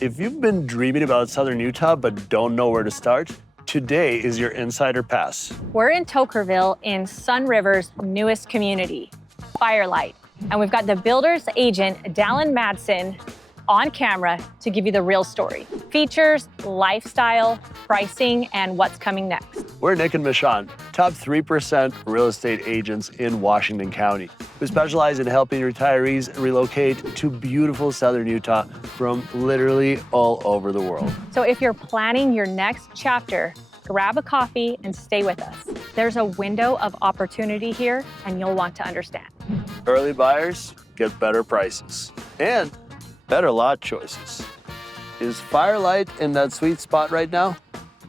If you've been dreaming about Southern Utah but don't know where to start, today is your insider pass. We're in Toquerville in Sunriver's newest community, Firelight. And we've got the builder's agent, Dallin Madsen, on camera to give you the real story. Features, lifestyle, pricing, and what's coming next. We're Nick and Michonne, top 3% real estate agents in Washington County. We specialize in helping retirees relocate to beautiful Southern Utah from literally all over the world. So if you're planning your next chapter, grab a coffee and stay with us. There's a window of opportunity here, and you'll want to understand. Early buyers get better prices and better lot choices. Is Firelight in that sweet spot right now?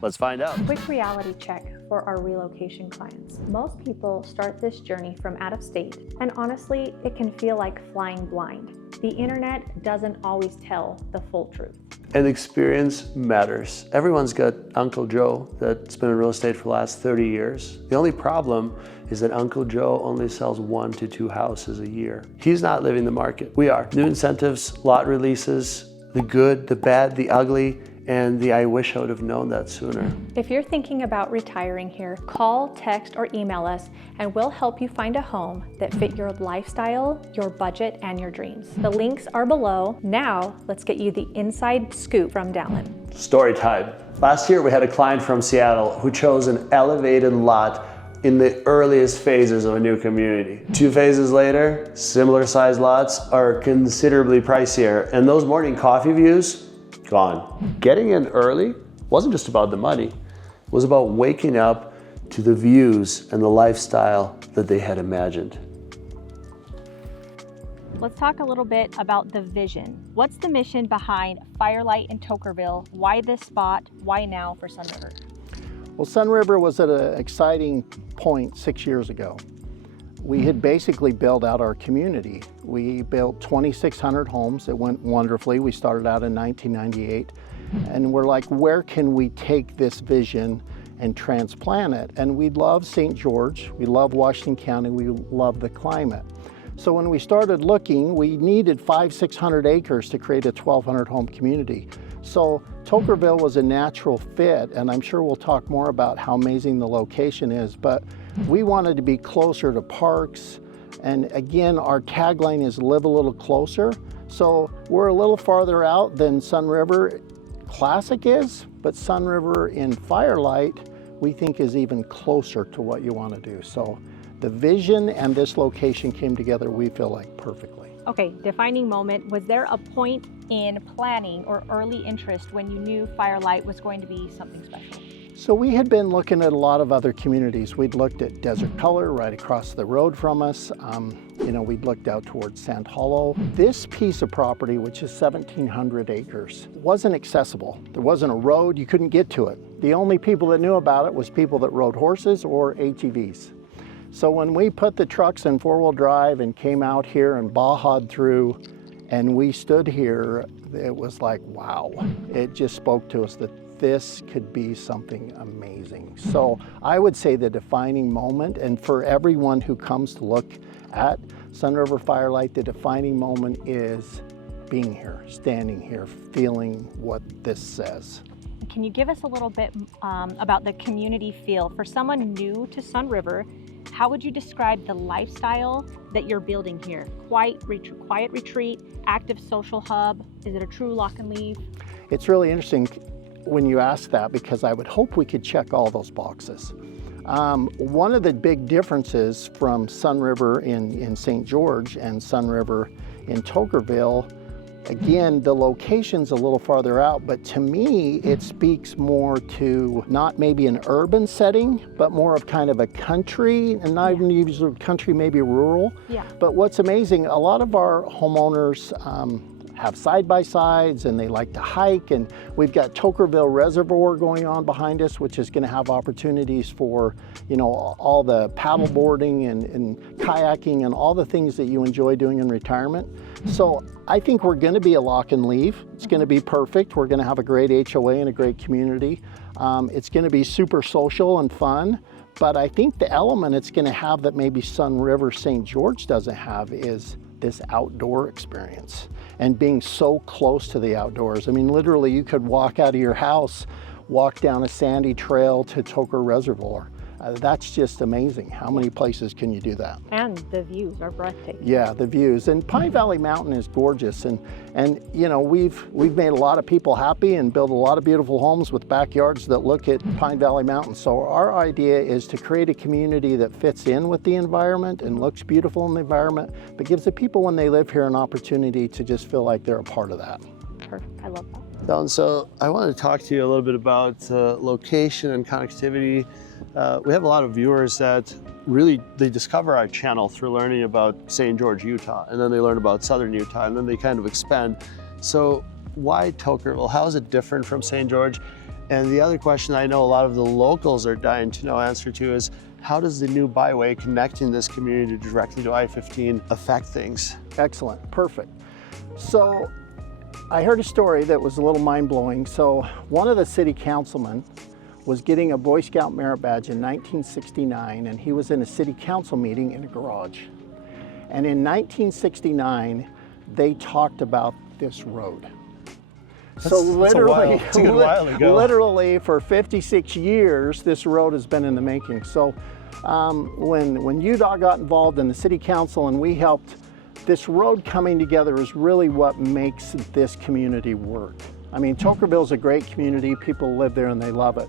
Let's find out. Quick reality check for our relocation clients. Most people start this journey from out of state, and honestly, it can feel like flying blind. The internet doesn't always tell the full truth. And experience matters. Everyone's got Uncle Joe that's been in real estate for the last 30 years. The only problem is that Uncle Joe only sells 1 to 2 houses a year. He's not living the market. We are. New incentives, lot releases, the good, the bad, the ugly, and the I wish I would have known that sooner. If you're thinking about retiring here, call, text, or email us, and we'll help you find a home that fit your lifestyle, your budget, and your dreams. The links are below. Now, let's get you the inside scoop from Dallin. Story time. Last year, we had a client from Seattle who chose an elevated lot in the earliest phases of a new community. 2 phases later, similar sized lots are considerably pricier, and those morning coffee views, gone. Getting in early wasn't just about the money, it was about waking up to the views and the lifestyle that they had imagined. Let's talk a little bit about the vision. What's the mission behind Firelight in Toquerville? Why this spot? Why now for Sunriver? Well, Sunriver was at an exciting point 6 years ago. We had basically built out our community. We built 2,600 homes. It went wonderfully. We started out in 1998. And we're like, where can we take this vision and transplant it? And we love St. George. We love Washington County. We love the climate. So when we started looking, we needed 500-600 acres to create a 1,200 home community. So Toquerville was a natural fit, and I'm sure we'll talk more about how amazing the location is, but we wanted to be closer to parks. And again, our tagline is live a little closer. So we're a little farther out than Sunriver Classic is, but Sunriver in Firelight, we think is even closer to what you want to do. So the vision and this location came together, we feel like, perfectly. Okay, defining moment. Was there a point in planning or early interest when you knew Firelight was going to be something special? So we had been looking at a lot of other communities. We'd looked at Desert Color right across the road from us. We'd looked out towards Sand Hollow. This piece of property, which is 1,700 acres, wasn't accessible. There wasn't a road, you couldn't get to it. The only people that knew about it was people that rode horses or ATVs. So when we put the trucks in 4-wheel drive and came out here and baha'd through, and we stood here, it was like, wow. It just spoke to us that this could be something amazing. So I would say the defining moment, and for everyone who comes to look at Sunriver Firelight, the defining moment is being here, standing here, feeling what this says. Can you give us a little bit about the community feel? For someone new to Sunriver, how would you describe the lifestyle that you're building here? Quiet retreat, active social hub? Is it a true lock and leave? It's really interesting when you ask that, because I would hope we could check all those boxes. One of the big differences from Sunriver in St. George and Sunriver in Toquerville, again, the location's a little farther out, but to me, it speaks more to not maybe an urban setting, but more of kind of a country, and not even usually country, maybe rural. Yeah. But what's amazing, a lot of our homeowners have side-by-sides and they like to hike, and we've got Toquerville Reservoir going on behind us, which is going to have opportunities for, all the paddle boarding and kayaking and all the things that you enjoy doing in retirement. So I think we're going to be a lock and leave. It's going to be perfect. We're going to have a great HOA and a great community. It's going to be super social and fun. But I think the element it's going to have that maybe Sunriver St. George doesn't have is this outdoor experience and being so close to the outdoors. I mean, literally you could walk out of your house, walk down a sandy trail to Toquerville Reservoir. That's just amazing. How many places can you do that? And the views are breathtaking. Yeah, the views. And Pine Valley Mountain is gorgeous. And you know, we've made a lot of people happy and built a lot of beautiful homes with backyards that look at Pine Valley Mountain. So our idea is to create a community that fits in with the environment and looks beautiful in the environment, but gives the people when they live here an opportunity to just feel like they're a part of that. Perfect, I love that. Don, so I want to talk to you a little bit about location and connectivity. We have a lot of viewers that they discover our channel through learning about St. George, Utah, and then they learn about Southern Utah, and then they kind of expand. So why Toquerville? How is it different from St. George? And the other question I know a lot of the locals are dying to know answer to is, how does the new byway connecting this community directly to I-15 affect things? Excellent, perfect. So I heard a story that was a little mind-blowing. So one of the city councilmen was getting a Boy Scout merit badge in 1969, and he was in a city council meeting in a garage. And in 1969, they talked about this road. So literally, it's a good while ago. Literally for 56 years, this road has been in the making. So when Utah got involved in the city council and we helped, this road coming together is really what makes this community work. I mean, Toquerville is a great community. People live there and they love it.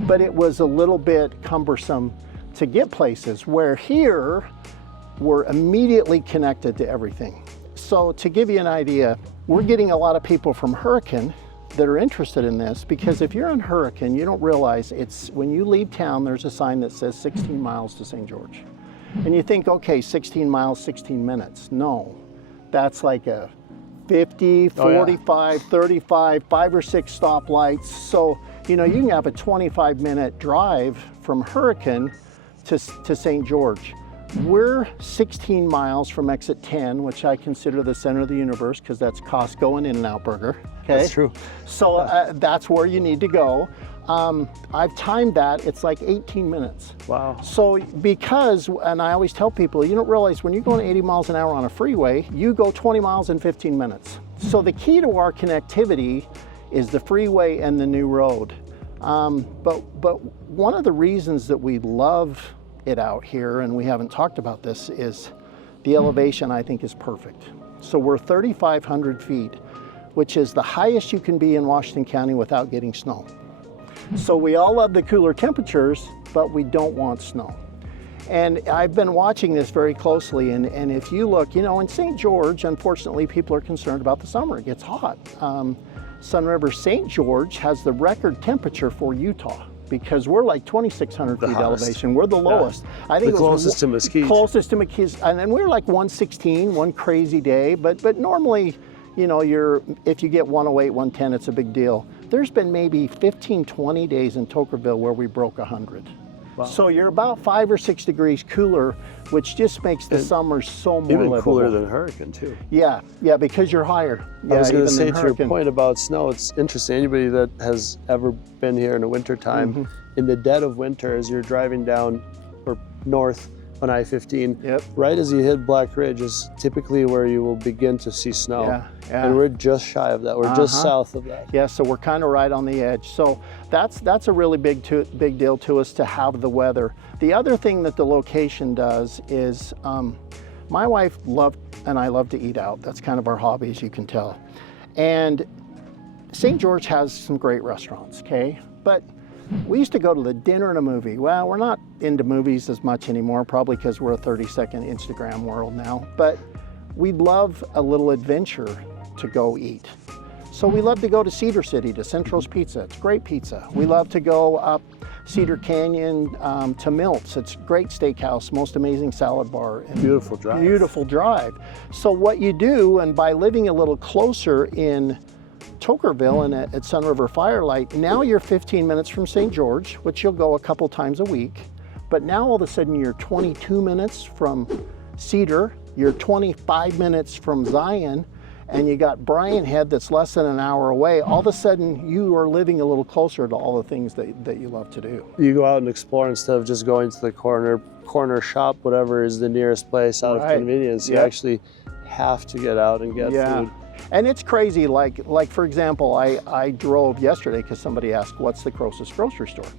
But it was a little bit cumbersome to get places, where here we're immediately connected to everything. So to give you an idea, we're getting a lot of people from Hurricane that are interested in this, because if you're in Hurricane, you don't realize when you leave town, there's a sign that says 16 miles to St. George. And you think, okay, 16 miles, 16 minutes. No, that's like a 50, 45, 35, 5 or 6 stoplights. So, you know, you can have a 25-minute drive from Hurricane to St. George. We're 16 miles from exit 10, which I consider the center of the universe, because that's Costco and In-N-Out Burger. Okay? That's true. So that's where you need to go. I've timed that, it's like 18 minutes. Wow. So and I always tell people, you don't realize when you're going 80 miles an hour on a freeway, you go 20 miles in 15 minutes. So the key to our connectivity is the freeway and the new road. But one of the reasons that we love it out here, and we haven't talked about this, is the elevation I think is perfect. So we're 3,500 feet, which is the highest you can be in Washington County without getting snow. So we all love the cooler temperatures, but we don't want snow. And I've been watching this very closely, and if you look, you know, in St. George, unfortunately, people are concerned about the summer. It gets hot. Sunriver St. George has the record temperature for Utah, because we're like 2,600 feet elevation. We're the lowest. Yeah. I think the closest to Mesquite. Closest to Mesquite, and then we're like 116, one crazy day, but normally, you know, if you get 108, 110, it's a big deal. There's been maybe 15, 20 days in Toquerville where we broke 100. Wow. So you're about 5 or 6 degrees cooler, which just makes the summers so more livable. Even cooler than Hurricane too. Yeah, because you're higher. I was going to say, to your point about snow, it's interesting. Anybody that has ever been here in the wintertime, in the dead of winter, as you're driving down or north on I-15, right as you hit Black Ridge is typically where you will begin to see snow. Yeah. And we're just shy of that. We're just south of that. Yeah, so we're kind of right on the edge. So that's a really big deal to us to have the weather. The other thing that the location does is, my wife and I love to eat out. That's kind of our hobby, as you can tell. And St. George has some great restaurants, okay? But we used to go to the dinner and a movie. Well, we're not into movies as much anymore, probably because we're a 30-second Instagram world now. But we'd love a little adventure to go eat. So we love to go to Cedar City, to Centro's Pizza. It's great pizza. We love to go up Cedar Canyon to Milt's. It's great steakhouse, most amazing salad bar. And beautiful drive. Beautiful drive. So what you do, and by living a little closer in Toquerville and at Sunriver Firelight, now you're 15 minutes from St. George, which you'll go a couple times a week. But now all of a sudden you're 22 minutes from Cedar, you're 25 minutes from Zion, and you got Bryan Head that's less than an hour away. All of a sudden you are living a little closer to all the things that you love to do. You go out and explore instead of just going to the corner shop, whatever is the nearest place out of convenience. You actually have to get out and get food. And it's crazy, like for example, I drove yesterday because somebody asked, what's the closest grocery store?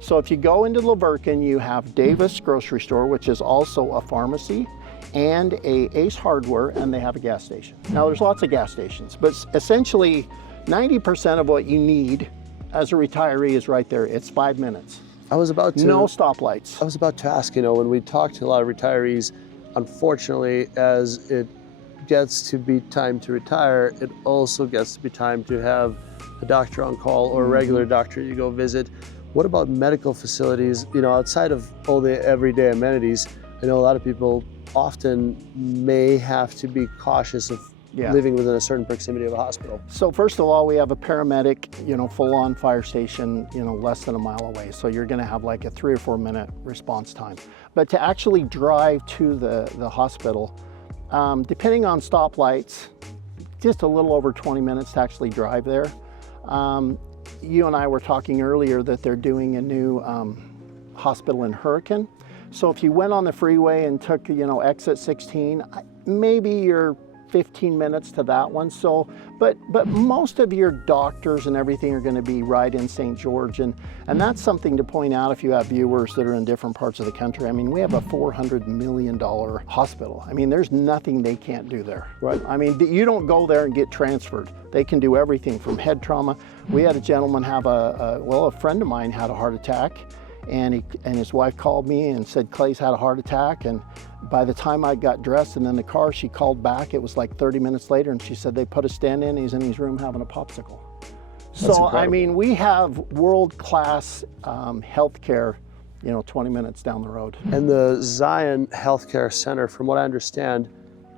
So if you go into Laverkin, you have Davis Grocery Store, which is also a pharmacy, and a Ace Hardware, and they have a gas station. Now there's lots of gas stations, but essentially 90% of what you need as a retiree is right there. It's 5 minutes. I was about to... No stoplights. I was about to ask, when we talk to a lot of retirees, unfortunately, as it gets to be time to retire, it also gets to be time to have a doctor on call or a regular doctor you go visit. What about medical facilities, outside of all the everyday amenities? I know a lot of people often may have to be cautious of living within a certain proximity of a hospital. So first of all, we have a paramedic, full-on fire station, less than a mile away. So you're gonna have like a 3 or 4 minute response time. But to actually drive to the hospital, depending on stoplights, just a little over 20 minutes to actually drive there. You and I were talking earlier that they're doing a new hospital in Hurricane. So if you went on the freeway and took, exit 16, maybe you're 15 minutes to that one. So, but most of your doctors and everything are going to be right in St. George. And that's something to point out if you have viewers that are in different parts of the country. I mean, we have a $400 million hospital. I mean, there's nothing they can't do there. Right. I mean, you don't go there and get transferred. They can do everything from head trauma. We had a gentleman have a friend of mine had a heart attack, and his wife called me and said, Clay's had a heart attack. And by the time I got dressed and in the car, she called back. It was like 30 minutes later, and she said they put a stent in. He's in his room having a popsicle. So, I mean, we have world-class healthcare, 20 minutes down the road. And the Zion Healthcare Center, from what I understand,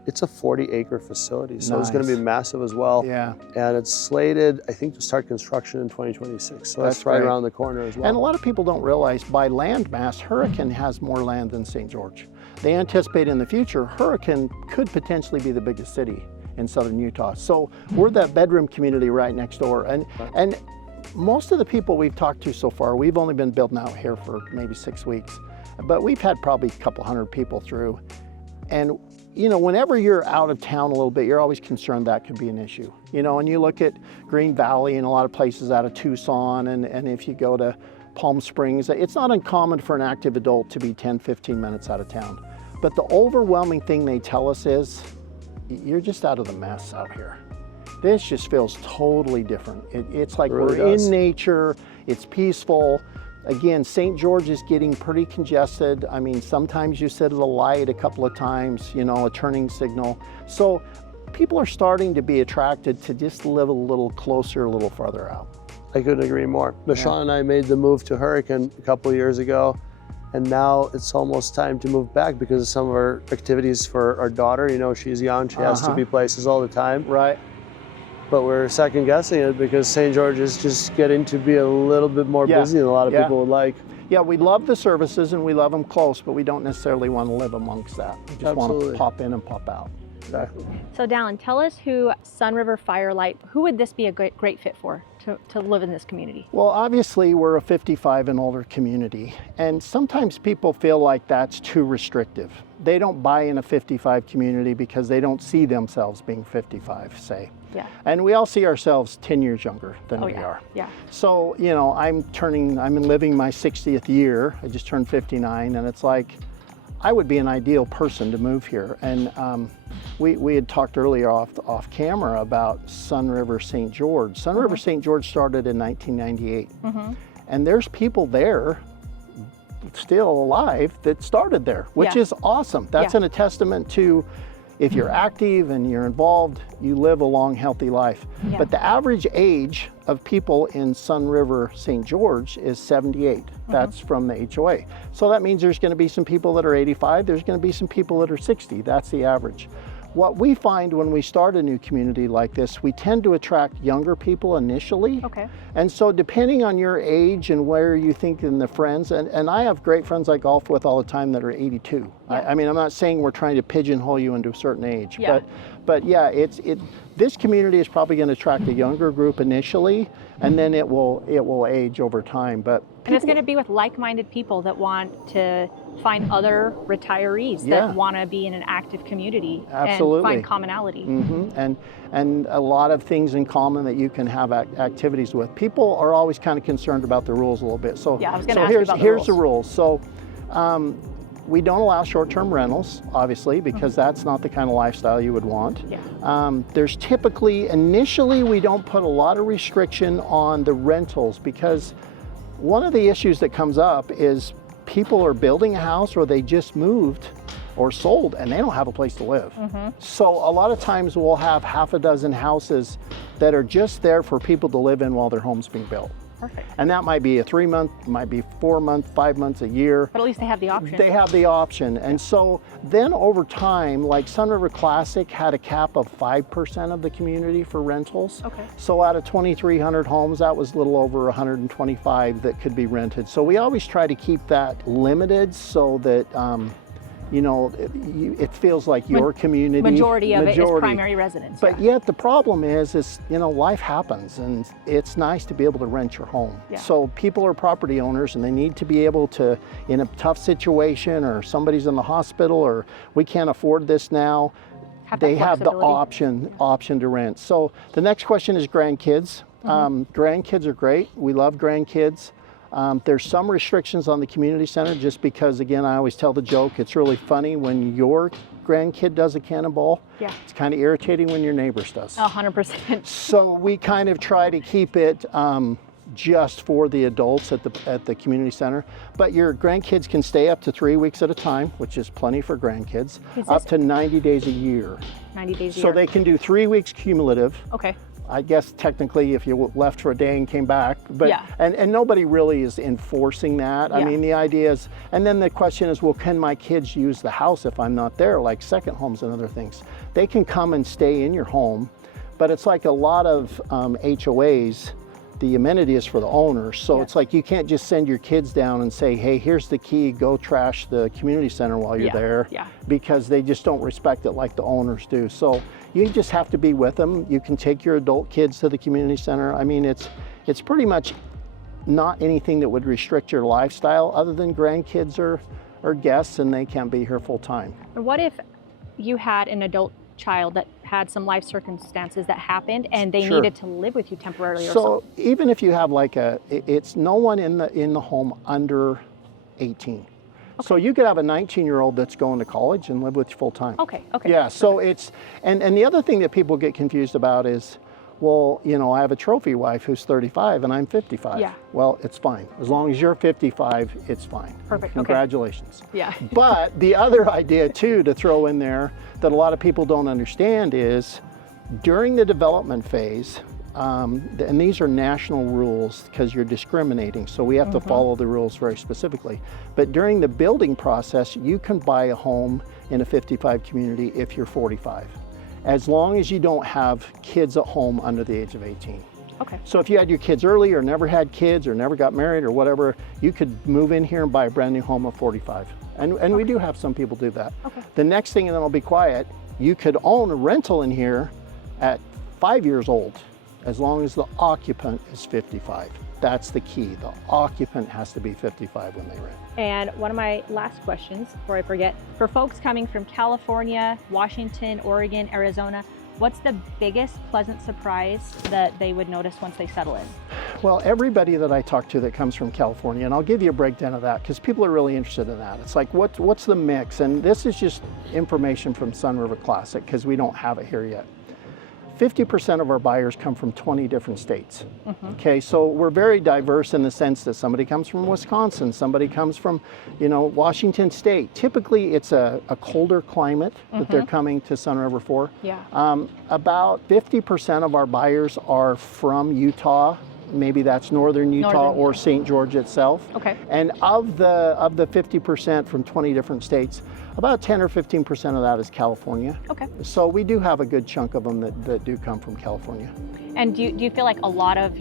it's a 40-acre facility, so it's going to be massive as well. Yeah. And it's slated, I think, to start construction in 2026. So that's right around the corner as well. And a lot of people don't realize by land mass, Hurricane has more land than St. George. They anticipate in the future, Hurricane could potentially be the biggest city in southern Utah. So we're that bedroom community right next door. And most of the people we've talked to so far, we've only been building out here for maybe 6 weeks, but we've had probably a couple hundred people through. And whenever you're out of town a little bit, you're always concerned that could be an issue. And you look at Green Valley and a lot of places out of Tucson, and if you go to Palm Springs, it's not uncommon for an active adult to be 10, 15 minutes out of town. But the overwhelming thing they tell us is, you're just out of the mess out here. This just feels totally different. It's like we're in nature, it's peaceful. Again, St. George is getting pretty congested. I mean, sometimes you sit at a light a couple of times, a turning signal. So people are starting to be attracted to just live a little closer, a little farther out. I couldn't agree more. Michelle and I made the move to Hurricane a couple of years ago, and now it's almost time to move back because of some of our activities for our daughter. She's young, she has to be places all the time. Right. But we're second guessing it because St. George is just getting to be a little bit more busy than a lot of people would like. Yeah, we love the services and we love them close, but we don't necessarily want to live amongst that. We just want to pop in and pop out. Exactly. So Dallin, tell us who Sunriver Firelight, who would this be a great fit for to live in this community? Well, obviously we're a 55 and older community, and sometimes people feel like that's too restrictive. They don't buy in a 55 community because they don't see themselves being 55, say. Yeah. And we all see ourselves 10 years younger than we are. Yeah. So, I'm living my 60th year. I just turned 59, and it's like, I would be an ideal person to move here. And we had talked earlier off camera about Sunriver St. George. Sunriver St. George started in 1998. And there's people there still alive that started there, which is awesome. That's a testament to, if you're active and you're involved, you live a long, healthy life. Yeah. But the average age of people in Sunriver St. George is 78. That's from the HOA. So that means there's going to be some people that are 85. There's going to be some people that are 60. That's the average. What we find when we start a new community like this, we tend to attract younger people initially. Okay. And so depending on your age and where you think in the friends, and I have great friends I golf with all the time that are 82. Yeah. I mean, I'm not saying we're trying to pigeonhole you into a certain age, but yeah, this community is probably going to attract a younger group initially, and then it will age over time. And it's going to be with like-minded people that want to find other retirees Yeah. that want to be in an active community Absolutely. and find commonality. And a lot of things in common that you can have activities with. People are always kind of concerned about the rules a little bit. So, Yeah, I was gonna so ask you here's, about the here's the rules. rules. So we don't allow short-term rentals, obviously, because that's not the kind of lifestyle you would want. Yeah. There's typically, initially, we don't put a lot of restriction on the rentals, because one of the issues that comes up is people are building a house or they just moved or sold and they don't have a place to live. So a lot of times we'll have half a dozen houses that are just there for people to live in while their home's being built. Perfect. And that might be a 3 month, might be 4 month, 5 months, a year. But at least they have the option. They have the option. And so then over time, like Sunriver Classic had a cap of 5% of the community for rentals. Okay. So out of 2,300 homes, that was a little over 125 that could be rented. So we always try to keep that limited so that, you know, it feels like your community. Majority of it is primary residence. But yet the problem is, you know, life happens and it's nice to be able to rent your home. Yeah. So people are property owners and they need to be able to, in a tough situation or somebody's in the hospital or we can't afford this now, they have the option to rent. So the next question is grandkids. Grandkids are great. We love grandkids. There's some restrictions on the community center just because, again, I always tell the joke, it's really funny when your grandkid does a cannonball. Yeah. It's kind of irritating when your neighbor's does. 100%. So we kind of try to keep it just for the adults at the community center. But your grandkids can stay up to 3 weeks at a time, which is plenty for grandkids, up to 90 days a year. 90 days a So year. they can do 3 weeks cumulative. Okay. I guess technically if you left for a day and came back, but Yeah. and nobody really is enforcing that. I Yeah. mean, the idea is, and then the question is, well, can my kids use the house if I'm not there, like second homes and other things? They can come and stay in your home, but it's like a lot of HOAs, the amenity is for the owners. So it's like you can't just send your kids down and say, hey, here's the key, go trash the community center while you're there, because they just don't respect it like the owners do. So you just have to be with them. You can take your adult kids to the community center. I mean, it's pretty much not anything that would restrict your lifestyle other than grandkids are guests and they can't be here full time. And what if you had an adult child that had some life circumstances that happened and they needed to live with you temporarily or So something? even if you have like it's no one in the home under 18. So you could have a 19-year-old that's going to college and live with you full time. Okay. Yeah, so it's, and the other thing that people get confused about is, well, you know, I have a trophy wife who's 35 and I'm 55. Yeah. Well, it's fine. As long as you're 55, it's fine. Perfect, okay. Congratulations. Yeah. But the other idea too to throw in there that a lot of people don't understand is during the development phase, and these are national rules because you're discriminating, so we have to follow the rules very specifically. But during the building process, you can buy a home in a 55 community if you're 45, as long as you don't have kids at home under the age of 18. Okay. So if you had your kids early or never had kids or never got married or whatever, you could move in here and buy a brand new home at 45. And we do have some people do that. Okay. The next thing, and then I'll be quiet, you could own a rental in here at 5 years old, as long as the occupant is 55. That's the key. The occupant has to be 55 when they rent. And one of my last questions before I forget, for folks coming from California, Washington, Oregon, Arizona, what's the biggest pleasant surprise that they would notice once they settle in? Well, everybody that I talk to that comes from California, and I'll give you a breakdown of that because people are really interested in that. It's like, what's the mix? And this is just information from Sunriver Classic because we don't have it here yet. 50% of our buyers come from 20 different states. Okay, so we're very diverse in the sense that somebody comes from Wisconsin, somebody comes from, you know, Washington State. Typically, it's a colder climate that they're coming to Sunriver for. Yeah. About 50% of our buyers are from Utah. Maybe that's northern Utah or St. George itself. Okay. And of the 50% from 20 different states, about 10 or 15% of that is California. Okay. So we do have a good chunk of them that do come from California. And do you feel like a lot of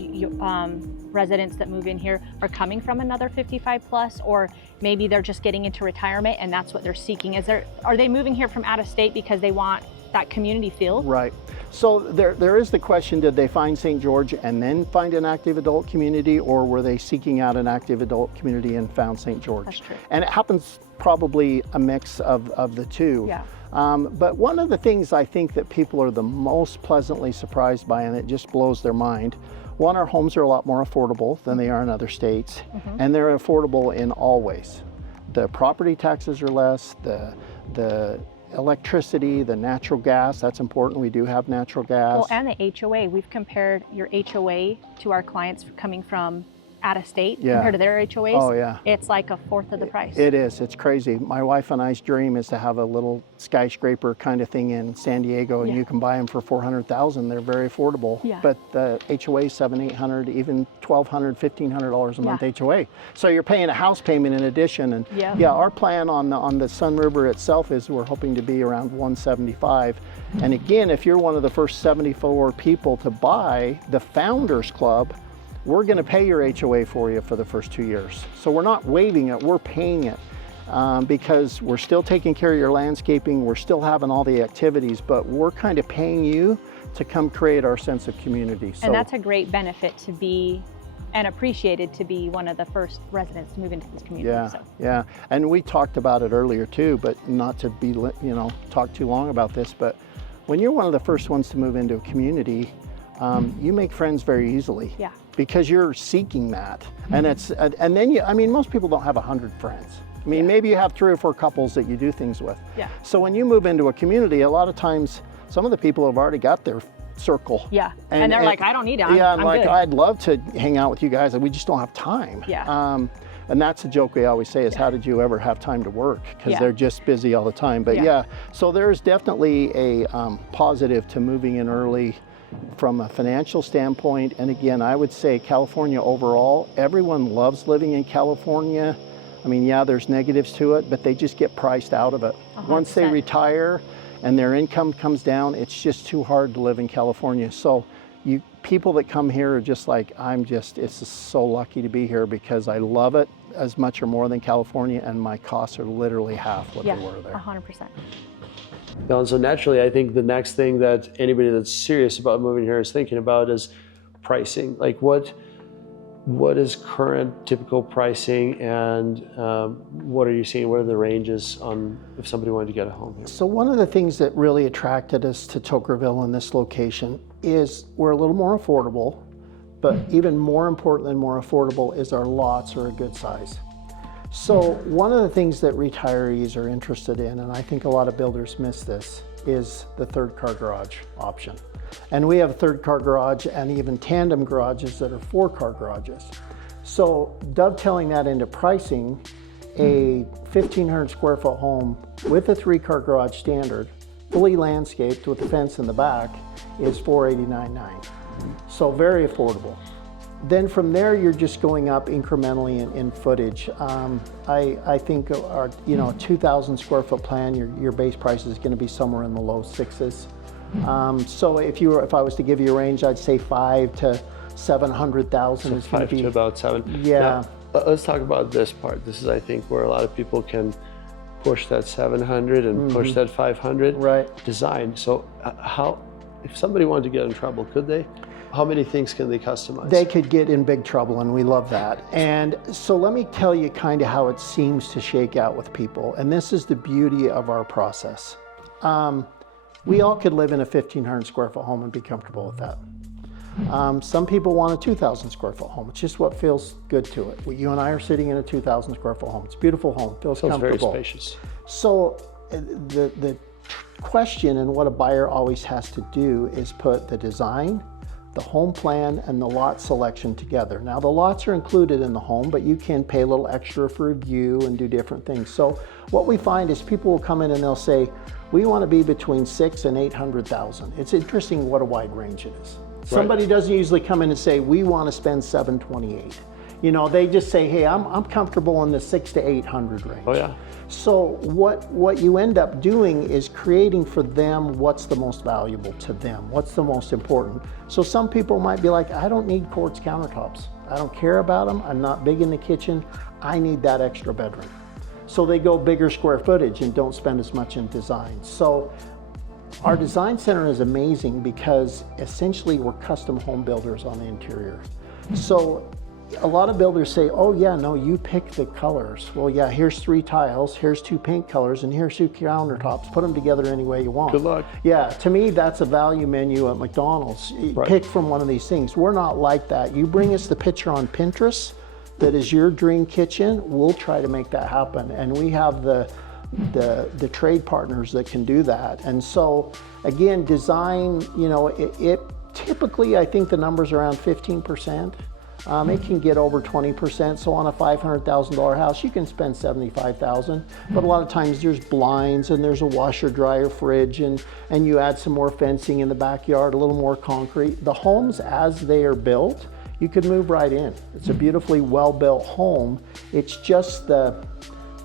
residents that move in here are coming from another 55 plus, or maybe they're just getting into retirement and that's what they're seeking? Are they moving here from out of state because they want that community feel. Right. So there is the question, did they find St. George and then find an active adult community, or were they seeking out an active adult community and found St. George? That's true. And it happens probably a mix of the two. Yeah. But one of the things I think that people are the most pleasantly surprised by, and it just blows their mind, one, our homes are a lot more affordable than they are in other states, and they're affordable in all ways. The property taxes are less, the electricity, the natural gas, that's important. We do have natural gas. Well, and the HOA. We've compared your HOA to our clients coming from out of state compared to their HOAs. Oh yeah. It's like a fourth of the price. It is, it's crazy. My wife and I's dream is to have a little skyscraper kind of thing in San Diego, and you can buy them for $400,000. They're very affordable. Yeah. But the HOA is $700, $800, even $1,200, $1,500 a month HOA. So you're paying a house payment in addition. And our plan on the Sunriver itself is we're hoping to be around 175. And again, if you're one of the first 74 people to buy the Founders Club, we're going to pay your HOA for you for the first 2 years. So we're not waiving it, we're paying it because we're still taking care of your landscaping, we're still having all the activities, but we're kind of paying you to come create our sense of community. So, and that's a great benefit to be and appreciated to be one of the first residents to move into this community. Yeah, yeah. And we talked about it earlier too, but not to be, talk too long about this, but when you're one of the first ones to move into a community, you make friends very easily. Yeah. Because you're seeking that. And and then most people don't have 100 friends. I mean, maybe you have 3 or 4 couples that you do things with. Yeah. So when you move into a community, a lot of times, some of the people have already got their circle. Yeah. And they're like, I don't need it. I'm like, good. I'd love to hang out with you guys, and we just don't have time. Yeah. And that's a joke we always say is, how did you ever have time to work? Because they're just busy all the time. But so there's definitely a positive to moving in early from a financial standpoint. And again, I would say California overall, everyone loves living in California. I mean, there's negatives to it, but they just get priced out of it. 100%. Once they retire and their income comes down, it's just too hard to live in California. So people that come here are just like, it's just so lucky to be here because I love it as much or more than California, and my costs are literally half what they were there. 100%. And so naturally, I think the next thing that anybody that's serious about moving here is thinking about is pricing. Like what is current typical pricing, and what are you seeing? What are the ranges on if somebody wanted to get a home here? So one of the things that really attracted us to Toquerville in this location is we're a little more affordable, but even more important than more affordable is our lots are a good size. So one of the things that retirees are interested in, and I think a lot of builders miss this, is the 3rd-car garage option. And we have a 3rd-car garage and even tandem garages that are 4-car garages. So dovetailing that into pricing, a 1,500 square foot home with a 3-car garage standard, fully landscaped with a fence in the back, is $489,900. So very affordable. Then from there, you're just going up incrementally in footage. I think our, a 2,000 square foot plan, your base price is going to be somewhere in the low 6s. So if I was to give you a range, I'd say 5 to 700,000 is going to be 5 to about 7. Yeah. Now, let's talk about this part. This is, I think, where a lot of people can push that 700 and push that 500. Right. Design. So if somebody wanted to get in trouble, could they? How many things can they customize? They could get in big trouble, and we love that. And so let me tell you kind of how it seems to shake out with people. And this is the beauty of our process. We all could live in a 1,500 square foot home and be comfortable with that. Some people want a 2,000 square foot home. It's just what feels good to it. You and I are sitting in a 2,000 square foot home. It's a beautiful home, feels comfortable. Very spacious. So the question and what a buyer always has to do is put the design, the home plan, and the lot selection together. Now the lots are included in the home, but you can pay a little extra for a view and do different things. So what we find is people will come in and they'll say, we want to be between 6 and 800,000. It's interesting what a wide range it is. Right. Somebody doesn't usually come in and say, we want to spend 728. They just say, hey, I'm comfortable in the 6 to 800 range. Oh yeah. So what you end up doing is creating for them what's the most valuable to them, what's the most important. So some people might be like, I don't need quartz countertops. I don't care about them. I'm not big in the kitchen. I need that extra bedroom. So they go bigger square footage and don't spend as much in design. So Our design center is amazing because essentially we're custom home builders on the interior. So a lot of builders say, oh yeah, no, you pick the colors. Well, yeah, here's 3 tiles, here's 2 paint colors, and here's 2 countertops. Put them together any way you want. Good luck. Yeah, to me, that's a value menu at McDonald's. Right. Pick from one of these things. We're not like that. You bring us the picture on Pinterest that is your dream kitchen, we'll try to make that happen. And we have the trade partners that can do that. And so again, design, you know, it typically, I think the number's around 15%. It can get over 20%. So on a $500,000 house, you can spend $75,000. But a lot of times there's blinds and there's a washer, dryer, fridge, and you add some more fencing in the backyard, a little more concrete. The homes as they are built, you could move right in. It's a beautifully well-built home. It's just the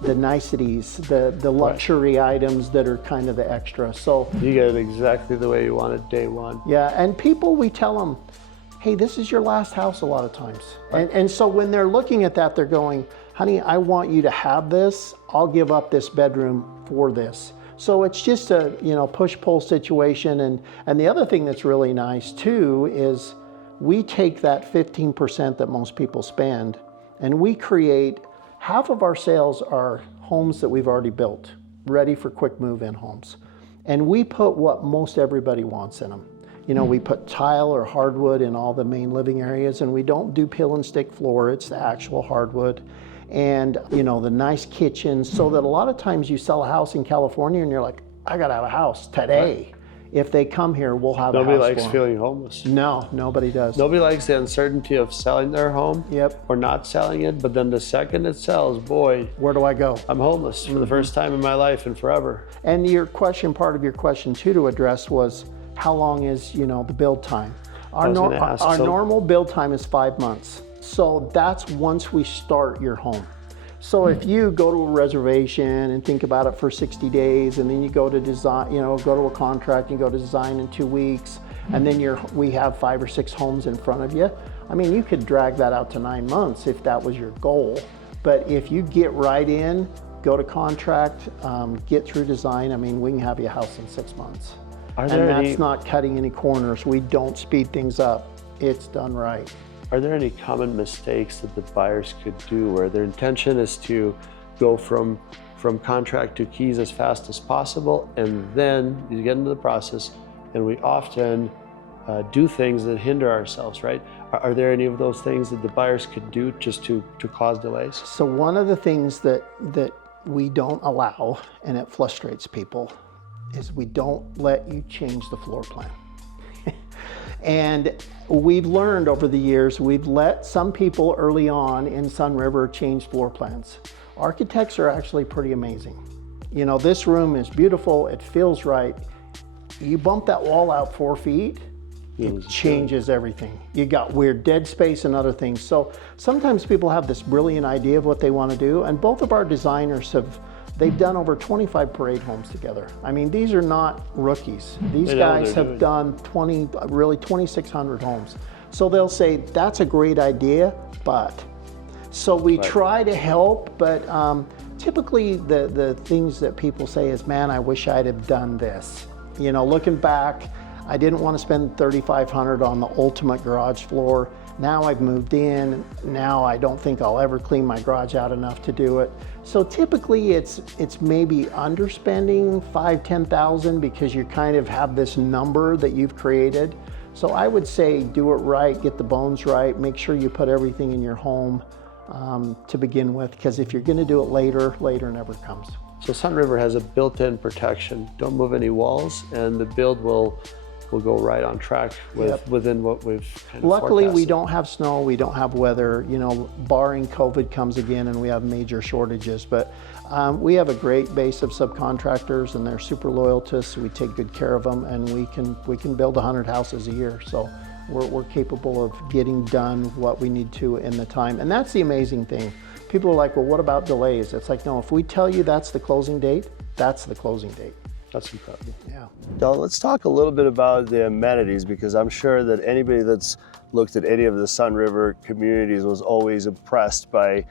niceties, the luxury items that are kind of the extra. So You get it exactly the way you want it day one. yeah, and people, we tell them, hey, this is your last house a lot of times. And so when they're looking at that, they're going, honey, I want you to have this. I'll give up this bedroom for this. So it's just a, you know, push-pull situation. And the other thing that's really nice too is we take that 15% that most people spend and we create, half of our sales are homes that we've already built, ready for quick move-in homes. And we put what most everybody wants in them. You know, we put tile or hardwood in all the main living areas, and we don't do peel and stick floor, it's the actual hardwood. And, you know, the nice kitchens, so that a lot of times you sell a house in California and you're like, I gotta have a house today. Right. If they come here, we'll have Nobody a house likes for them. feeling homeless. No, nobody does. Nobody likes the uncertainty of selling their home or not selling it, but then the second it sells, boy, where do I go? I'm homeless for the first time in my life and forever. And your question, part of your question too to address was, how long is, you know, the build time? Our normal build time is 5 months. So that's once we start your home. So if you go to a reservation and think about it for 60 days, and then you go to design, you know, go to a contract and go to design in 2 weeks, and then we have 5 or 6 homes in front of you. I mean, you could drag that out to 9 months if that was your goal. But if you get right in, go to contract, get through design, I mean, we can have you a house in 6 months. And that's not cutting any corners. We don't speed things up. It's done right. Are there any common mistakes that the buyers could do where their intention is to go from contract to keys as fast as possible, and then you get into the process and we often do things that hinder ourselves, right? Are there any of those things that the buyers could do just to cause delays? So one of the things that we don't allow, and it frustrates people, is we don't let you change the floor plan. And we've learned over the years, we've let some people early on in Sunriver change floor plans. Architects are actually pretty amazing. You know, this room is beautiful, it feels right. You bump that wall out 4 feet, it changes everything. You got weird dead space and other things. So sometimes people have this brilliant idea of what they want to do, and both of our designers they've done over 25 parade homes together. I mean, these are not rookies. These guys have done 2,600 homes. So they'll say, that's a great idea, but. So we try to help, but typically the things that people say is, man, I wish I'd have done this. You know, looking back, I didn't want to spend $3,500 on the ultimate garage floor. Now I've moved in, now I don't think I'll ever clean my garage out enough to do it. So typically it's maybe underspending $5,000-$10,000 because you kind of have this number that you've created. So I would say do it right, get the bones right, make sure you put everything in your home to begin with, because if you're gonna do it later never comes. So Sunriver has a built-in protection. Don't move any walls, and the build will go right on track within what we've kind of Luckily, forecasted. we don't have snow, we don't have weather, you know, barring COVID comes again and we have major shortages. But we have a great base of subcontractors and they're super loyal to us. We take good care of them, and we can build 100 houses a year. So we're capable of getting done what we need to in the time. And that's the amazing thing. People are like, well, what about delays? It's like, no, if we tell you that's the closing date, that's the closing date. That's incredible. Yeah. Now, let's talk a little bit about the amenities, because I'm sure that anybody that's looked at any of the Sunriver communities was always impressed by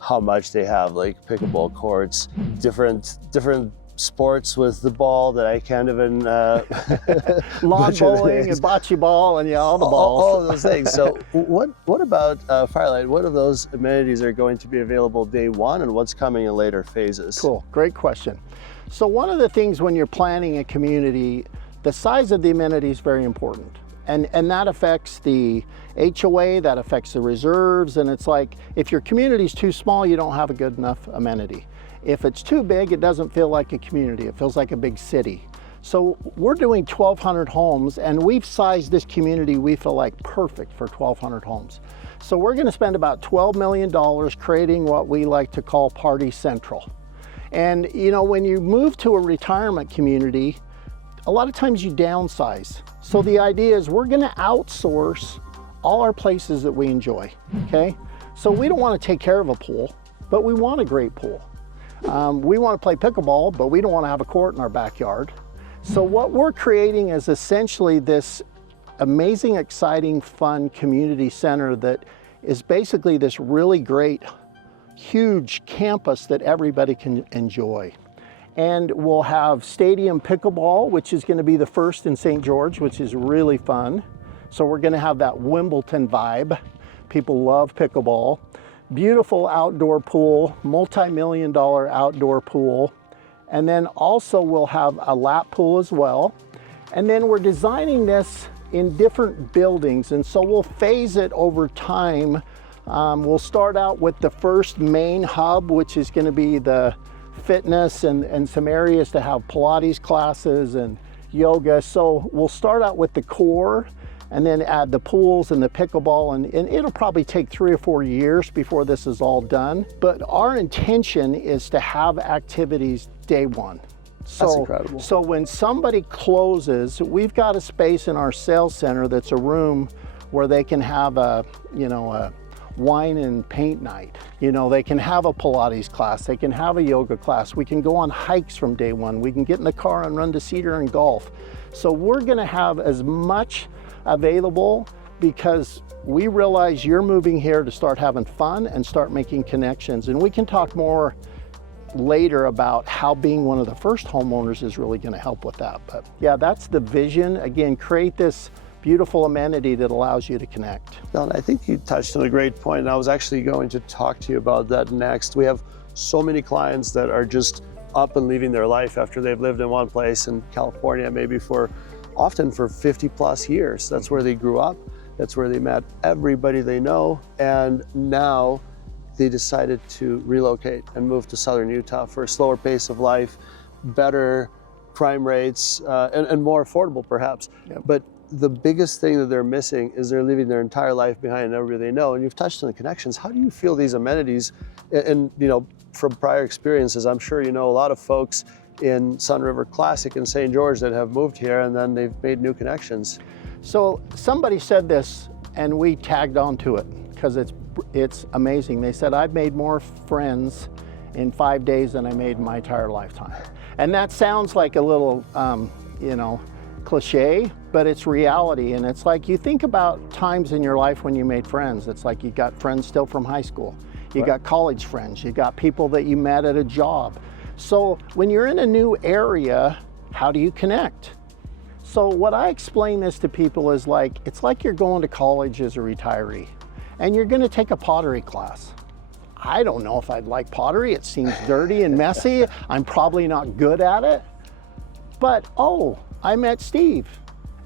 how much they have, like pickleball courts, different sports with the ball that I can't even lawn bowling and bocce ball and all the balls. All of those things. So what about Firelight? What of those amenities are going to be available day one, and what's coming in later phases? Cool, great question. So one of the things when you're planning a community, the size of the amenity is very important. And that affects the HOA, that affects the reserves, and it's like, if your community's too small, you don't have a good enough amenity. If it's too big, it doesn't feel like a community, it feels like a big city. So we're doing 1,200 homes, and we've sized this community, we feel like, perfect for 1,200 homes. So we're gonna spend about $12 million creating what we like to call Party Central. And you know, when you move to a retirement community, a lot of times you downsize. So the idea is we're gonna outsource all our places that we enjoy, okay? So we don't wanna take care of a pool, but we want a great pool. We wanna play pickleball, but we don't wanna have a court in our backyard. So what we're creating is essentially this amazing, exciting, fun community center that is basically this really great, huge campus that everybody can enjoy. And we'll have stadium pickleball, which is going to be the first in St. George, which is really fun. So we're going to have that Wimbledon vibe. People love pickleball. Beautiful outdoor pool, multi-million-dollar outdoor pool. And then also we'll have a lap pool as well. And then we're designing this in different buildings, and so we'll phase it over time. We'll start out with the first main hub, which is going to be the fitness and some areas to have Pilates classes and yoga. So we'll start out with the core and then add the pools and the pickleball, and it'll probably take 3 or 4 years before this is all done. But our intention is to have activities day one. That's incredible. So when somebody closes, we've got a space in our sales center that's a room where they can have a wine and paint night. You know, they can have a Pilates class, they can have a yoga class, we can go on hikes from day one, we can get in the car and run to Cedar and golf. So we're gonna have as much available because we realize you're moving here to start having fun and start making connections. And we can talk more later about how being one of the first homeowners is really gonna help with that. But yeah, that's the vision. Again, create this beautiful amenity that allows you to connect. Now, I think you touched on a great point, and I was actually going to talk to you about that next. We have so many clients that are just up and leaving their life after they've lived in one place in California, maybe often for 50 plus years. That's where they grew up, that's where they met everybody they know, and now they decided to relocate and move to Southern Utah for a slower pace of life, better crime rates, and more affordable perhaps. Yep. But the biggest thing that they're missing is they're leaving their entire life behind and everybody they know. And you've touched on the connections. How do you feel these amenities, and you know, from prior experiences, I'm sure you know a lot of folks in Sunriver Classic in St. George that have moved here and then they've made new connections. So somebody said this and we tagged on to it because it's amazing. They said, I've made more friends in 5 days than I made in my entire lifetime. And that sounds like a little, you know, cliche, but it's reality. And it's like, you think about times in your life when you made friends. It's like you got friends still from high school. You got college friends. You got people that you met at a job. So when you're in a new area, how do you connect? So what I explain this to people is like, it's like you're going to college as a retiree and you're gonna take a pottery class. I don't know if I'd like pottery. It seems dirty and messy. I'm probably not good at it. But, oh, I met Steve,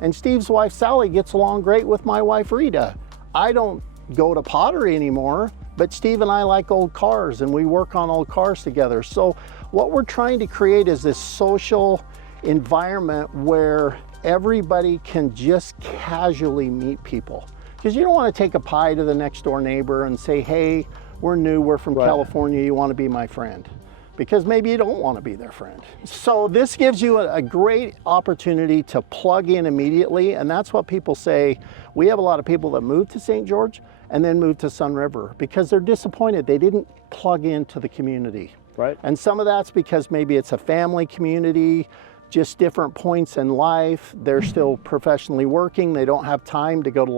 and Steve's wife Sally gets along great with my wife Rita. I don't go to pottery anymore, but Steve and I like old cars and we work on old cars together. So what we're trying to create is this social environment where everybody can just casually meet people. Because you don't want to take a pie to the next door neighbor and say, hey, we're new, we're from California, you want to be my friend? Because maybe you don't want to be their friend. So this gives you a great opportunity to plug in immediately, and that's what people say. We have a lot of people that move to St. George and then move to Sunriver because they're disappointed they didn't plug into the community. Right. And some of that's because maybe it's a family community, just different points in life. They're still professionally working. They don't have time to go to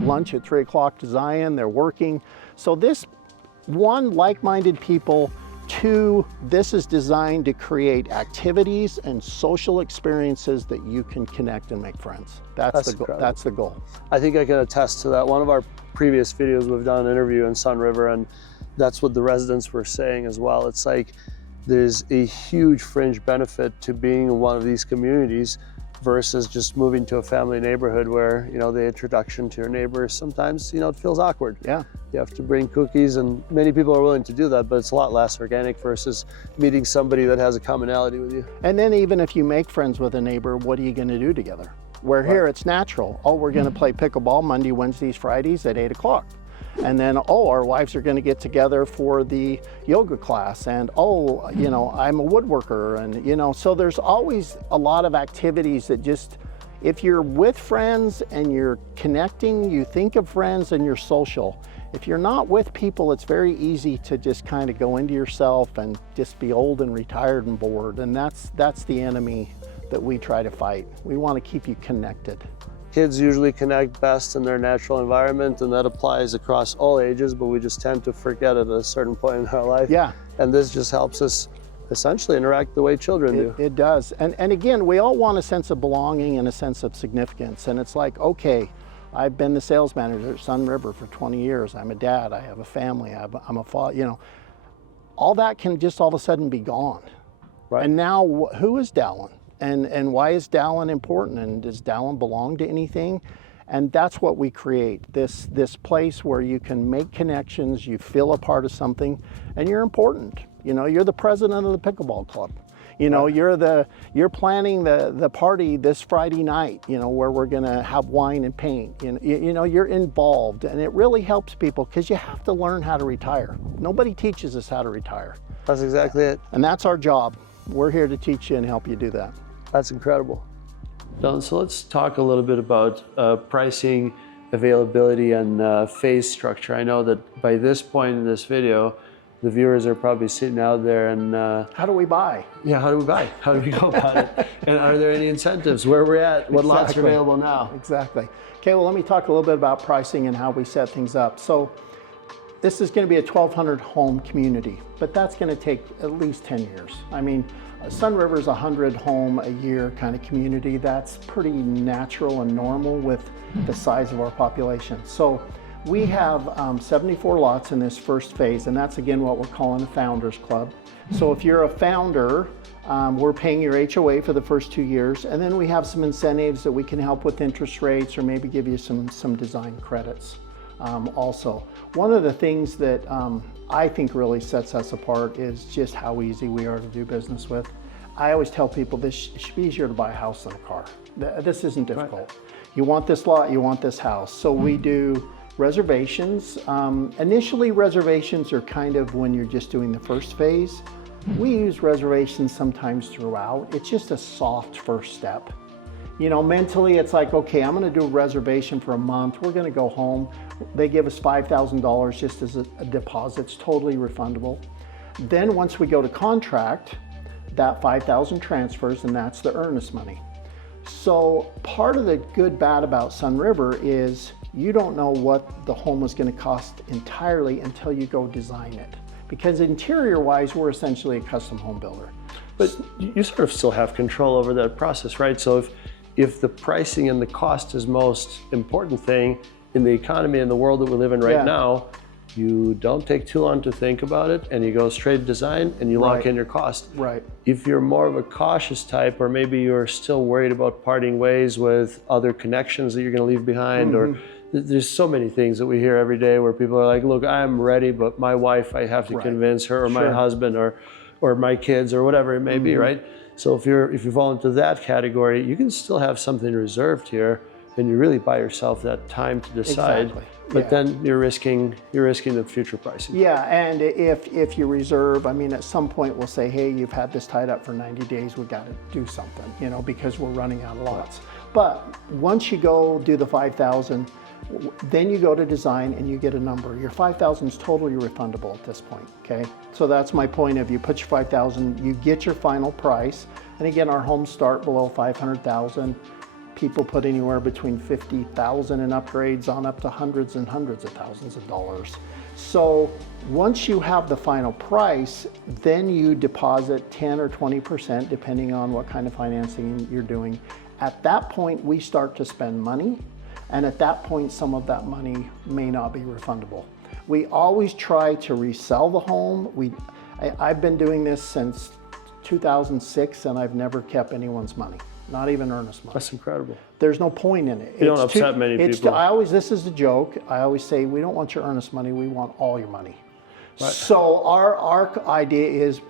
lunch at 3 o'clock to Zion. They're working. So this, one, like-minded people. Two, this is designed to create activities and social experiences that you can connect and make friends. That's the goal. I think I can attest to that. One of our previous videos, we've done an interview in Sunriver, and that's what the residents were saying as well. It's like there's a huge fringe benefit to being in one of these communities versus just moving to a family neighborhood where, you know, the introduction to your neighbors, sometimes, you know, it feels awkward. Yeah. You have to bring cookies, and many people are willing to do that, but it's a lot less organic versus meeting somebody that has a commonality with you. And then even if you make friends with a neighbor, what are you going to do together? Where here it's natural. Oh, we're going to play pickleball Monday, Wednesdays, Fridays at 8 o'clock. And then, oh, our wives are going to get together for the yoga class. And, oh, you know, I'm a woodworker. And, you know, so there's always a lot of activities that just, if you're with friends and you're connecting, you think of friends and you're social. If you're not with people, it's very easy to just kind of go into yourself and just be old and retired and bored. And that's the enemy that we try to fight. We want to keep you connected. Kids usually connect best in their natural environment, and that applies across all ages, but we just tend to forget it at a certain point in our life. Yeah. And this just helps us essentially interact the way children do. It does. And again, we all want a sense of belonging and a sense of significance. And it's like, okay, I've been the sales manager at Sunriver for 20 years. I'm a dad, I have a family, I'm a father, you know. All that can just all of a sudden be gone. Right. And now, who is Dallin? And why is Dallin important? And does Dallin belong to anything? And that's what we create, this place where you can make connections, you feel a part of something, and you're important. You know, you're the president of the pickleball club. You know, you're planning the party this Friday night, you know, where we're gonna have wine and paint. You know, you're involved, and it really helps people because you have to learn how to retire. Nobody teaches us how to retire. That's exactly it. And that's our job. We're here to teach you and help you do that. That's incredible. Don, so let's talk a little bit about pricing, availability, and phase structure. I know that by this point in this video, the viewers are probably sitting out there and... how do we buy? Yeah, how do we buy? How do we go about it? And are there any incentives? Where we're at? What lots are available now? Exactly. Okay, well, let me talk a little bit about pricing and how we set things up. So this is going to be a 1,200 home community, but that's going to take at least 10 years. I mean, Sunriver is a 100 home a year kind of community. That's pretty natural and normal with the size of our population. So we have 74 lots in this first phase, and that's again what we're calling a Founders Club. So if you're a founder, we're paying your HOA for the first 2 years, and then we have some incentives that we can help with interest rates or maybe give you some design credits also. One of the things that I think really sets us apart is just how easy we are to do business with. I always tell people this should be easier to buy a house than a car. This isn't difficult. Right. You want this lot, you want this house. So we do reservations. Initially, reservations are kind of when you're just doing the first phase. We use reservations sometimes throughout. It's just a soft first step. You know, mentally it's like, okay, I'm going to do a reservation for a month. We're going to go home. They give us $5,000 just as a deposit. It's totally refundable. Then once we go to contract, that $5,000 transfers, and that's the earnest money. So part of the good bad about Sunriver is you don't know what the home is going to cost entirely until you go design it. Because interior-wise, we're essentially a custom home builder. But you sort of still have control over that process, right? So if the pricing and the cost is most important thing in the economy and the world that we live in right now, you don't take too long to think about it, and you go straight to design and you lock in your cost. Right. If you're more of a cautious type, or maybe you're still worried about parting ways with other connections that you're going to leave behind, or there's so many things that we hear every day where people are like, look, I'm ready, but my wife, I have to convince her, or my husband, or my kids, or whatever it may be, right? So if you fall into that category, you can still have something reserved here, and you really buy yourself that time to decide. Exactly. But then you're risking the future pricing. Yeah, and if you reserve, I mean, at some point we'll say, hey, you've had this tied up for 90 days, we've got to do something, you know, because we're running out of lots. But once you go do the 5,000, then you go to design and you get a number. Your 5,000 is totally refundable at this point, okay? So that's my point of view. Put your 5,000, you get your final price. And again, our homes start below 500,000. people put anywhere between $50,000 in upgrades on up to hundreds and hundreds of thousands of dollars. So once you have the final price, then you deposit 10 or 20% depending on what kind of financing you're doing. At that point, we start to spend money, and at that point, some of that money may not be refundable. We always try to resell the home. I've been doing this since 2006, and I've never kept anyone's money. Not even earnest money. That's incredible. Their no point in it. You don't upset many people. This is the joke. I always say, we don't want your earnest money, we want all your money. Right. So our idea is,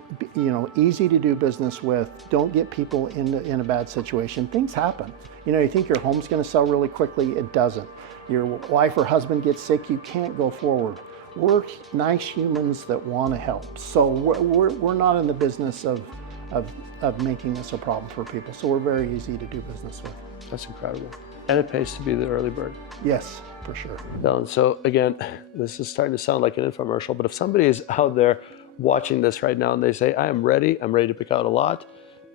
easy to do business with. Don't get people in a bad situation. Things happen. You think your home's gonna sell really quickly, it doesn't. Your wife or husband gets sick, you can't go forward. We're nice humans that wanna help. So we're not in the business of making this a problem for people. So we're very easy to do business with. That's incredible. And it pays to be the early bird. Yes, for sure. Dylan, so again, this is starting to sound like an infomercial, but if somebody is out there watching this right now and they say, I'm ready to pick out a lot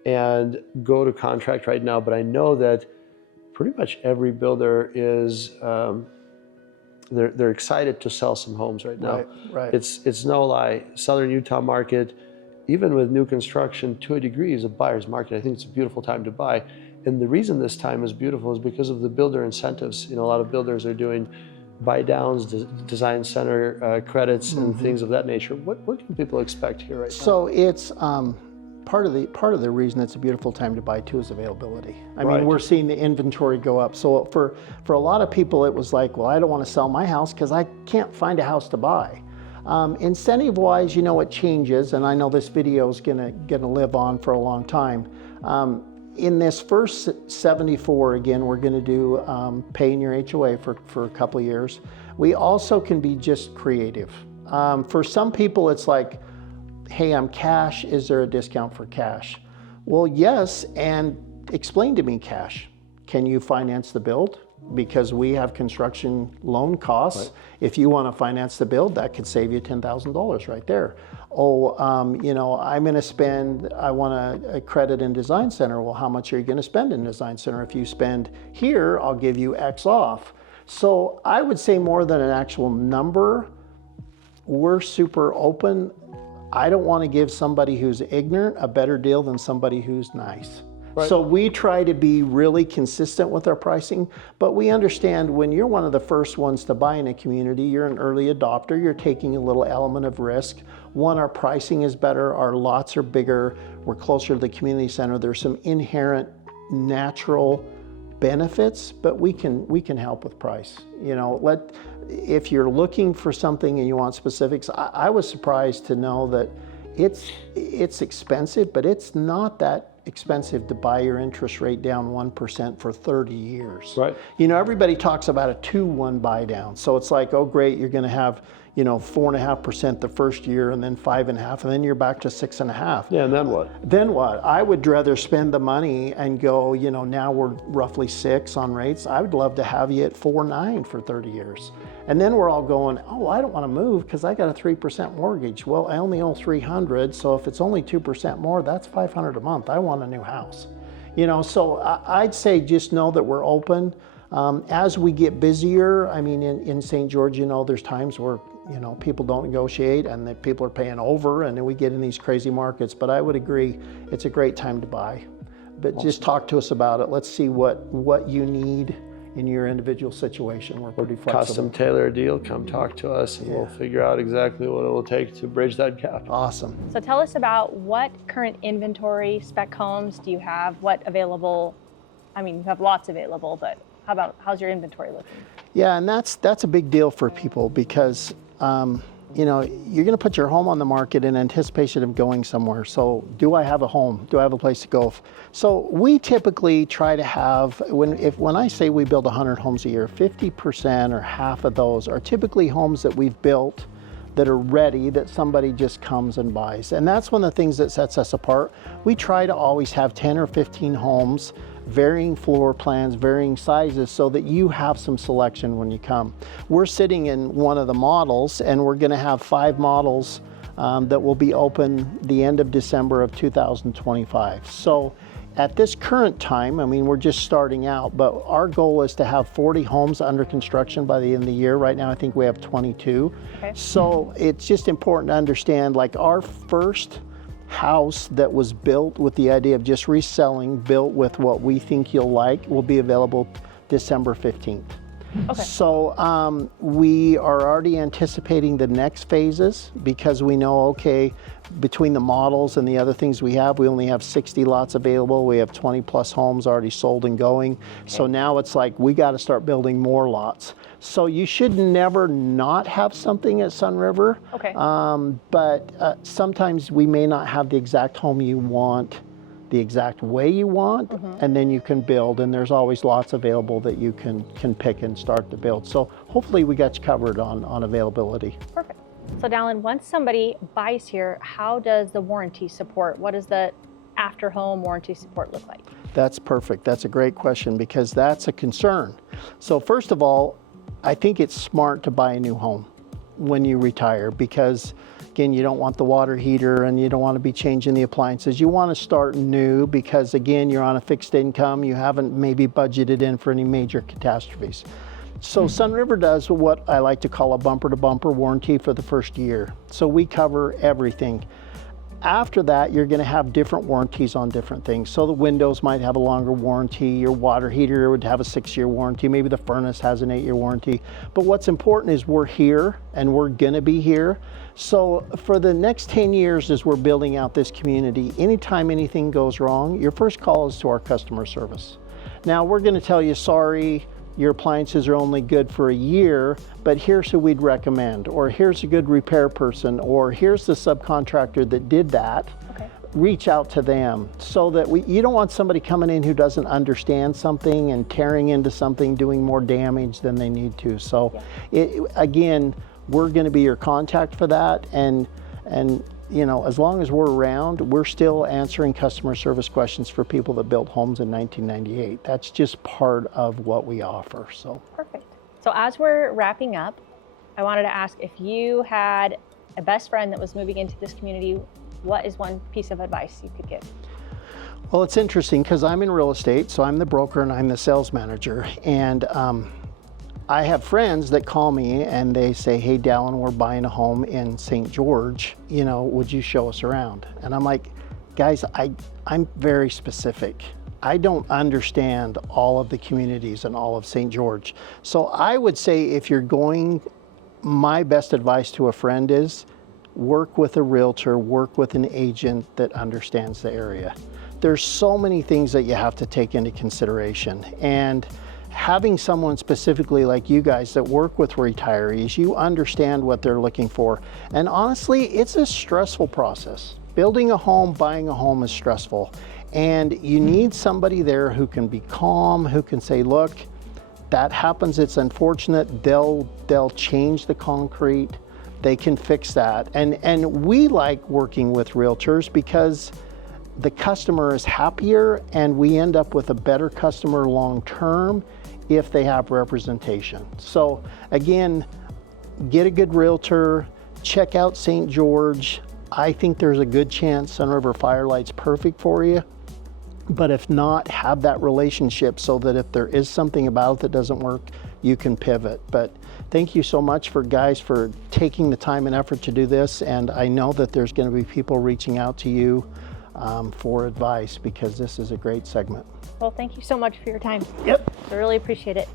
and go to contract right now, but I know that pretty much every builder is, they're excited to sell some homes right now. Right. It's no lie, Southern Utah market, even with new construction, to a degree, is a buyer's market. I think it's a beautiful time to buy. And the reason this time is beautiful is because of the builder incentives. A lot of builders are doing buy downs, design center credits, and things of that nature. What can people expect here right now? So it's part of the reason it's a beautiful time to buy too is availability. I mean, we're seeing the inventory go up. So for a lot of people, it was like, well, I don't want to sell my house because I can't find a house to buy. Incentive-wise, it changes, and I know this video is gonna live on for a long time. In this first 74, again, we're gonna do paying your HOA for a couple of years. We also can be just creative. For some people, it's like, hey, I'm cash, is there a discount for cash? Well, yes, and explain to me cash. Can you finance the build? Because we have construction loan costs. Right. If you want to finance the build, that could save you $10,000 right there. Oh, I'm going to spend, I want a credit in Design Center. Well, how much are you going to spend in Design Center? If you spend here, I'll give you X off. So I would say more than an actual number, we're super open. I don't want to give somebody who's ignorant a better deal than somebody who's nice. Right. So we try to be really consistent with our pricing, but we understand when you're one of the first ones to buy in a community, you're an early adopter, you're taking a little element of risk. One, our pricing is better, our lots are bigger, we're closer to the community center, there's some inherent natural benefits, but we can help with price. If you're looking for something and you want specifics, I was surprised to know that it's expensive, but it's not that expensive to buy your interest rate down 1% for 30 years. Right. Everybody talks about a 2-1 buy down. So it's like, oh great, you're gonna have 4.5% the first year and then 5.5%, and then you're back to 6.5%. Yeah, and then what? Then what? I would rather spend the money and go, now we're roughly 6 on rates. I would love to have you at 4.9 for 30 years. And then we're all going, oh, I don't want to move because I got a 3% mortgage. Well, I only owe $300, so if it's only 2% more, that's $500 a month. I want a new house. So I'd say just know that we're open. As we get busier, I mean, in St. George, there's times where, people don't negotiate and that people are paying over, and then we get in these crazy markets. But I would agree, it's a great time to buy. But just talk to us about it. Let's see what you need in your individual situation. We're pretty flexible. Custom tailor a deal, come talk to us and we'll figure out exactly what it will take to bridge that gap. Awesome. So tell us about what current inventory, spec homes do you have? What available? I mean, you have lots available, but how's your inventory looking? Yeah, and that's a big deal for people because you're going to put your home on the market in anticipation of going somewhere. So do I have a home? Do I have a place to go? So we typically try to have, when I say we build 100 homes a year, 50% or half of those are typically homes that we've built that are ready, that somebody just comes and buys. And that's one of the things that sets us apart. We try to always have 10 or 15 homes, varying floor plans, varying sizes, so that you have some selection when you come. We're sitting in one of the models, and we're gonna have 5 models that will be open the end of December of 2025. So At this current time, I mean, we're just starting out, but our goal is to have 40 homes under construction by the end of the year. Right now, I think we have 22. Okay. So it's just important to understand, like our first house that was built with the idea of just reselling, built with what we think you'll like, will be available December 15th. Okay. So we are already anticipating the next phases because we know, okay, between the models and the other things we only have 60 lots available. We have 20 plus homes already sold and going. Okay. So now it's like, we got to start building more lots. So you should never not have something at Sunriver. Okay. But sometimes we may not have the exact home you want, the exact way you want, and then you can build, and there's always lots available that you can pick and start to build. So hopefully we got you covered on availability. Perfect. So Dallin, once somebody buys here, how does the warranty support? What does the after home warranty support look like? That's perfect. That's a great question because that's a concern. So first of all, I think it's smart to buy a new home when you retire because again, you don't want the water heater and you don't want to be changing the appliances. You want to start new because again, you're on a fixed income. You haven't maybe budgeted in for any major catastrophes. So Sunriver does what I like to call a bumper to bumper warranty for the first year. So we cover everything. After that, you're going to have different warranties on different things. So the windows might have a longer warranty, your water heater would have a 6-year warranty, maybe the furnace has an 8-year warranty. But what's important is we're here and we're going to be here. So for the next 10 years as we're building out this community, anytime anything goes wrong, your first call is to our customer service. Now we're going to tell you, sorry, your appliances are only good for a year, but here's who we'd recommend, or here's a good repair person, or here's the subcontractor that did that. Okay. Reach out to them so that you don't want somebody coming in who doesn't understand something and tearing into something, doing more damage than they need to. So again, we're going to be your contact for that, and you know, as long as we're around, we're still answering customer service questions for people that built homes in 1998. That's just part of what we offer. So perfect. So as we're wrapping up, I wanted to ask if you had a best friend that was moving into this community, what is one piece of advice you could give? Well, it's interesting because I'm in real estate, so I'm the broker and I'm the sales manager. And I have friends that call me and they say, hey, Dallin, we're buying a home in St. George. You know, would you show us around? And I'm like, guys, I'm very specific. I don't understand all of the communities and all of St. George. So I would say if you're going, my best advice to a friend is work with a realtor, work with an agent that understands the area. There's so many things that you have to take into consideration. And having someone specifically like you guys that work with retirees, you understand what they're looking for. And honestly, it's a stressful process. Building a home, buying a home is stressful. And you need somebody there who can be calm, who can say, look, that happens, it's unfortunate. They'll change the concrete, they can fix that. And we like working with realtors because the customer is happier and we end up with a better customer long-term if they have representation. So again, get a good realtor, check out St. George. I think there's a good chance Sunriver Firelight's perfect for you. But if not, have that relationship so that if there is something about it that doesn't work, you can pivot. But thank you so much for taking the time and effort to do this. And I know that there's going to be people reaching out to you for advice because this is a great segment. Well, thank you so much for your time. Yep. I really appreciate it.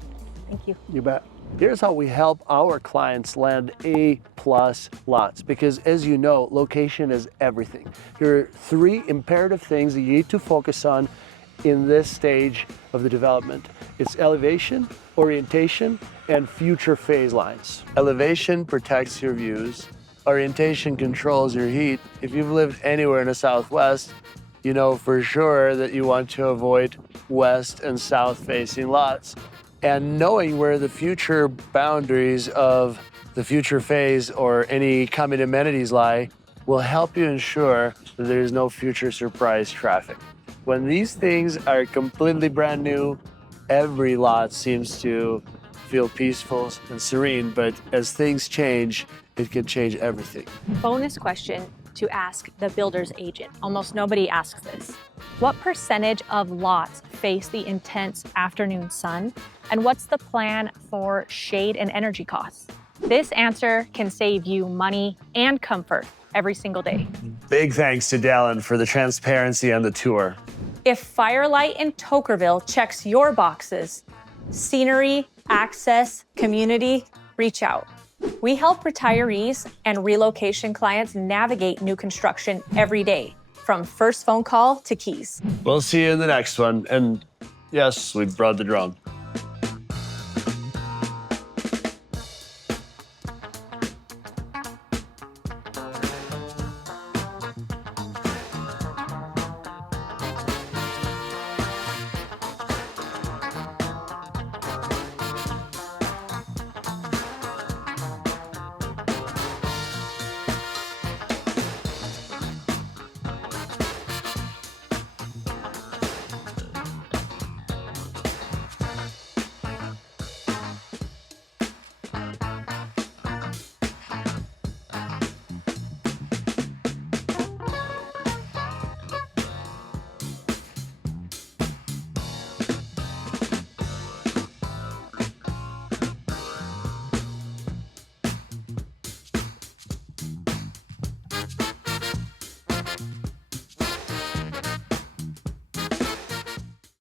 Thank you. You bet. Here's how we help our clients land A-plus lots, because as you know, location is everything. Here are 3 imperative things that you need to focus on in this stage of the development. It's elevation, orientation, and future phase lines. Elevation protects your views. Orientation controls your heat. If you've lived anywhere in the Southwest, you know for sure that you want to avoid west and south facing lots. And knowing where the future boundaries of the future phase or any coming amenities lie will help you ensure that there's no future surprise traffic. When these things are completely brand new, every lot seems to feel peaceful and serene, but as things change, it can change everything. Bonus question, to ask the builder's agent. Almost nobody asks this. What percentage of lots face the intense afternoon sun? And what's the plan for shade and energy costs? This answer can save you money and comfort every single day. Big thanks to Dallin for the transparency and the tour. If Firelight in Toquerville checks your boxes, scenery, access, community, reach out. We help retirees and relocation clients navigate new construction every day, from first phone call to keys. We'll see you in the next one. And yes, we brought the drone.